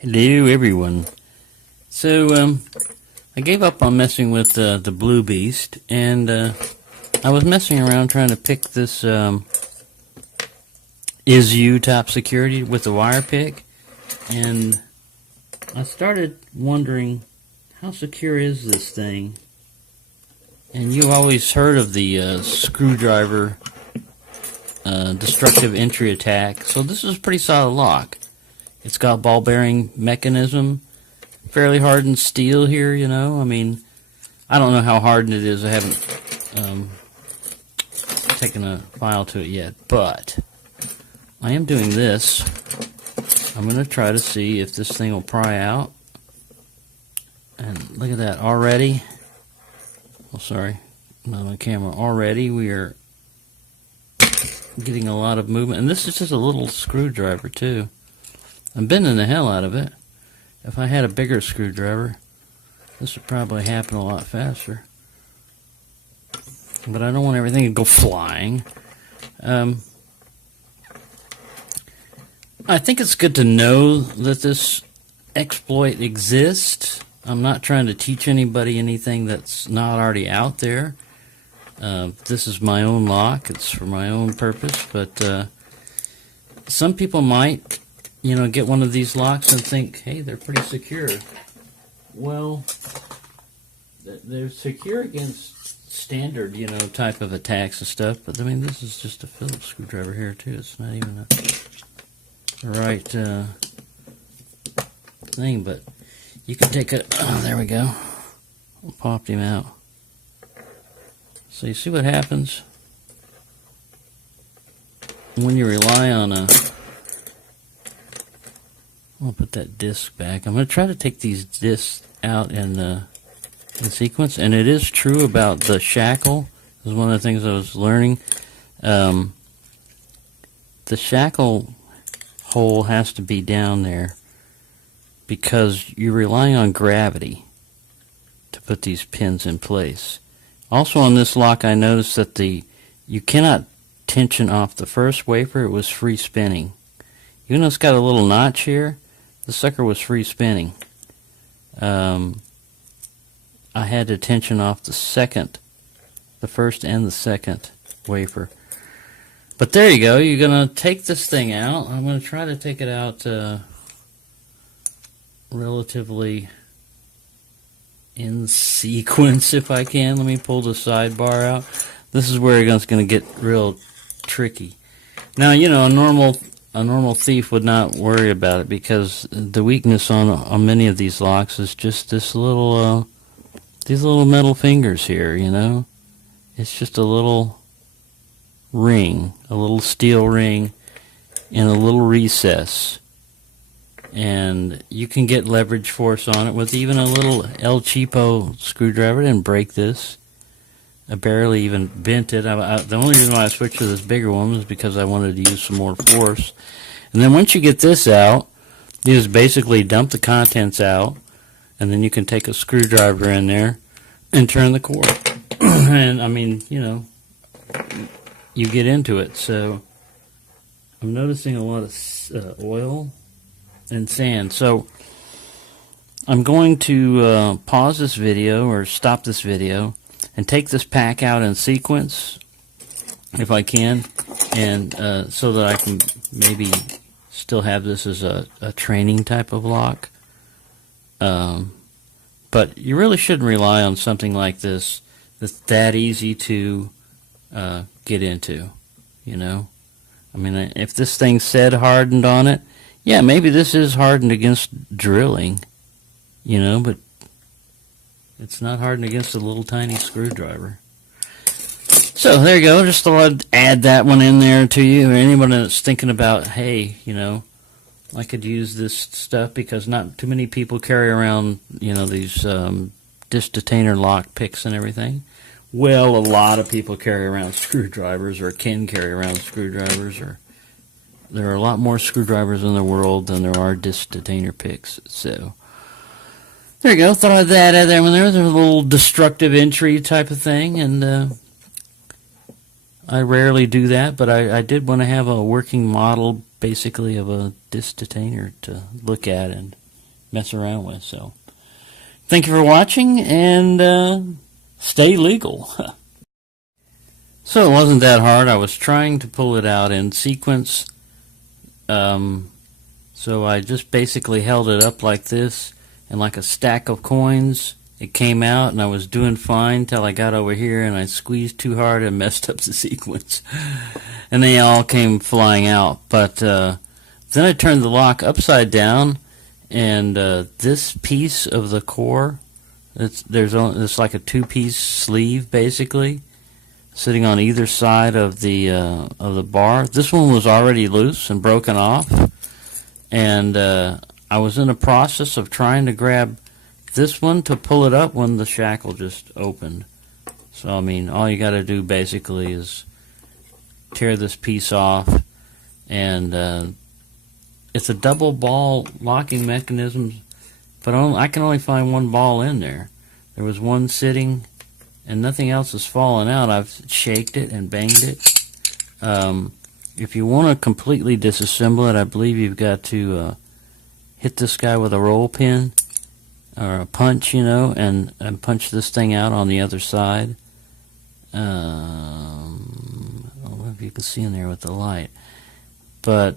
Hello everyone. So I gave up on messing with the Blue Beast, and I was messing around trying to pick this ISU top security with the wire pick, and I started wondering, how secure is this thing? And you've always heard of the screwdriver destructive entry attack, so this is a pretty solid lock. It's got ball bearing mechanism, fairly hardened steel here, you know. I mean, I don't know how hardened it is. I haven't taken a file to it yet, but I am doing this. I'm going to try to see if this thing will pry out. And look at that already. Oh, sorry, not on camera. Already we are getting a lot of movement, and this is just a little screwdriver too. I'm bending the hell out of it. If I had a bigger screwdriver, this would probably happen a lot faster. But I don't want everything to go flying. I think it's good to know that this exploit exists. I'm not trying to teach anybody anything that's not already out there. This is my own lock. It's for my own purpose. But some people might, you know, get one of these locks and think, hey, they're pretty secure. Well, they're secure against standard, you know, type of attacks and stuff. But I mean, this is just a Phillips screwdriver here too. It's not even the right thing. But you can take a. Oh, there we go. Popped him out. So you see what happens when you rely on a. I'll put that disc back. I'm going to try to take these discs out in sequence, and it is true about the shackle. This is one of the things I was learning. The shackle hole has to be down there because you're relying on gravity to put these pins in place. Also on this lock, I noticed that you cannot tension off the first wafer. It was free spinning. Even though it's got a little notch here, the sucker was free spinning. I had to tension off the first and the second wafer. But there you go. You're going to take this thing out. I'm going to try to take it out relatively in sequence if I can. Let me pull the sidebar out. This is where it's going to get real tricky. Now, you know, a normal thief would not worry about it because the weakness on many of these locks is just this little these little metal fingers here, you know. It's just a little ring, a little steel ring in a little recess, and you can get leverage force on it with even a little El Cheapo screwdriver. Didn't break this. I barely even bent it. The only reason why I switched to this bigger one was because I wanted to use some more force. And then once you get this out, you just basically dump the contents out, and then you can take a screwdriver in there and turn the cord. And I mean, you know, you get into it. So I'm noticing a lot of oil and sand. So I'm going to pause this video or stop this video and take this pack out in sequence if I can, and so that I can maybe still have this as a training type of lock. But you really shouldn't rely on something like this that's that easy to get into, you know. I mean, if this thing said hardened on it, yeah, maybe this is hardened against drilling, you know, but it's not hardened against a little tiny screwdriver. So there you go. Just thought I'd add that one in there to you, or anyone that's thinking about, hey, you know, I could use this stuff because not too many people carry around, you know, these Detainer lock picks and everything. Well, a lot of people carry around screwdrivers, or can carry around screwdrivers, or there are a lot more screwdrivers in the world than there are Detainer picks. So there you go. Thought I'd add that one there. There's a little destructive entry type of thing, and I rarely do that, but I did want to have a working model, basically, of a Detainer to look at and mess around with. So thank you for watching, and stay legal. So it wasn't that hard. I was trying to pull it out in sequence. So I just basically held it up like this, and like a stack of coins, it came out, and I was doing fine till I got over here and I squeezed too hard and messed up the sequence. And they all came flying out. But then I turned the lock upside down, and this piece of the core, it's like a two-piece sleeve basically, sitting on either side of the bar. This one was already loose and broken off, and I was in the process of trying to grab this one to pull it up when the shackle just opened. So I mean, all you got to do basically is tear this piece off, and it's a double ball locking mechanism, but I can only find one ball in there. There was one sitting, and nothing else is falling out. I've shaked it and banged it. If you want to completely disassemble it, I believe you've got to hit this guy with a roll pin or a punch, and punch this thing out on the other side. I don't know if you can see in there with the light, but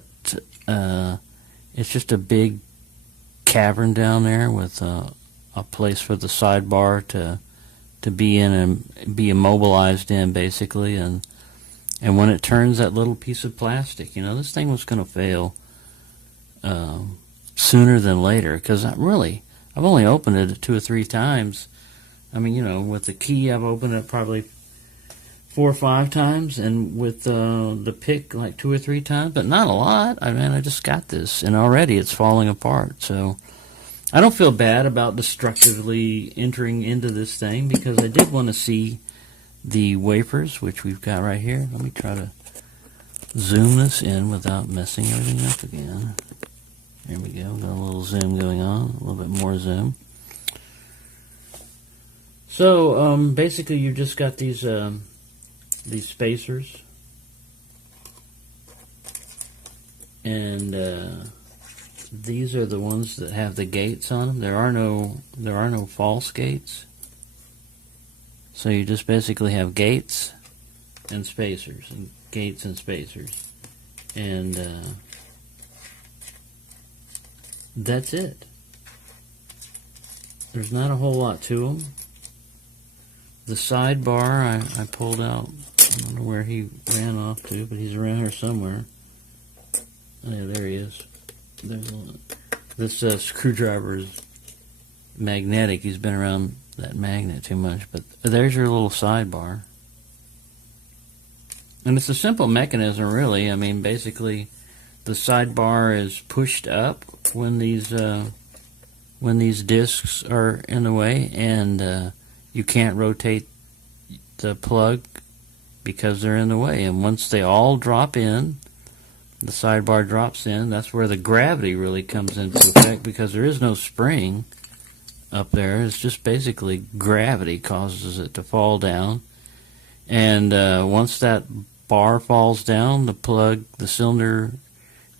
it's just a big cavern down there with a place for the sidebar to be in and be immobilized in, basically. And when it turns, that little piece of plastic, this thing was going to fail sooner than later, because I've only opened it 2 or 3 times. I mean, with the key, I've opened it probably 4 or 5 times, and with the pick like 2 or 3 times, but not a lot. I mean, I just got this, and already it's falling apart. So I don't feel bad about destructively entering into this thing, because I did want to see the wafers, which we've got right here. Let me try to zoom this in without messing everything up again. There we go. Got a little zoom going on, a little bit more zoom. So basically, you've just got these spacers, and these are the ones that have the gates on them. There are no false gates. So you just basically have gates and spacers, and gates and spacers, and that's it. There's not a whole lot to them. The sidebar I pulled out. I don't know where he ran off to, but he's around here somewhere. Oh yeah, there he is. There's one. This screwdriver is magnetic. He's been around that magnet too much. But there's your little sidebar. And it's a simple mechanism, really. I mean, basically, the sidebar is pushed up when these discs are in the way, and you can't rotate the plug because they're in the way. And once they all drop in, the sidebar drops in. That's where the gravity really comes into effect, because there is no spring up there. It's just basically gravity causes it to fall down. And once that bar falls down, the cylinder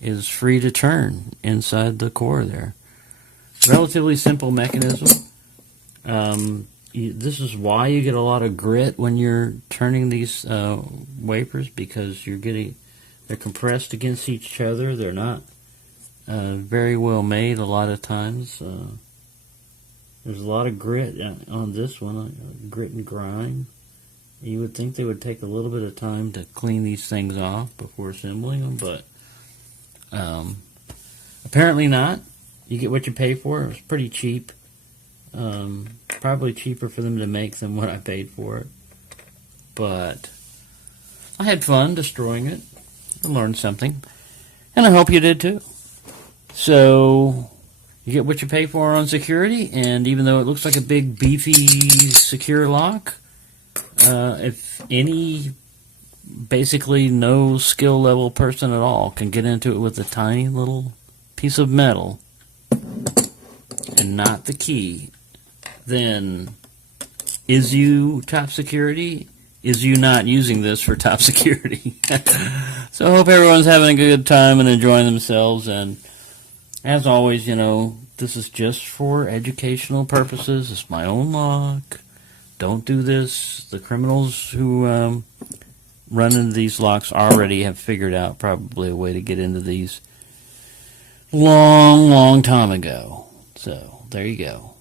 is free to turn inside the core there. Relatively simple mechanism. This is why you get a lot of grit when you're turning these wafers, because they're compressed against each other. They're not very well made a lot of times. There's a lot of grit on this one, grit and grime. You would think they would take a little bit of time to clean these things off before assembling them, but apparently not. You get what you pay for. It was pretty cheap. Probably cheaper for them to make than what I paid for it. But I had fun destroying it. I learned something. And I hope you did too. So you get what you pay for on security, and even though it looks like a big beefy secure lock, if any basically no skill level person at all can get into it with a tiny little piece of metal and not the key, then is you top security? Is you not using this for top security? So I hope everyone's having a good time and enjoying themselves, and As always, this is just for educational purposes. It's my own lock. Don't do this. The criminals who run into these locks already have figured out probably a way to get into these long, long time ago. So, there you go.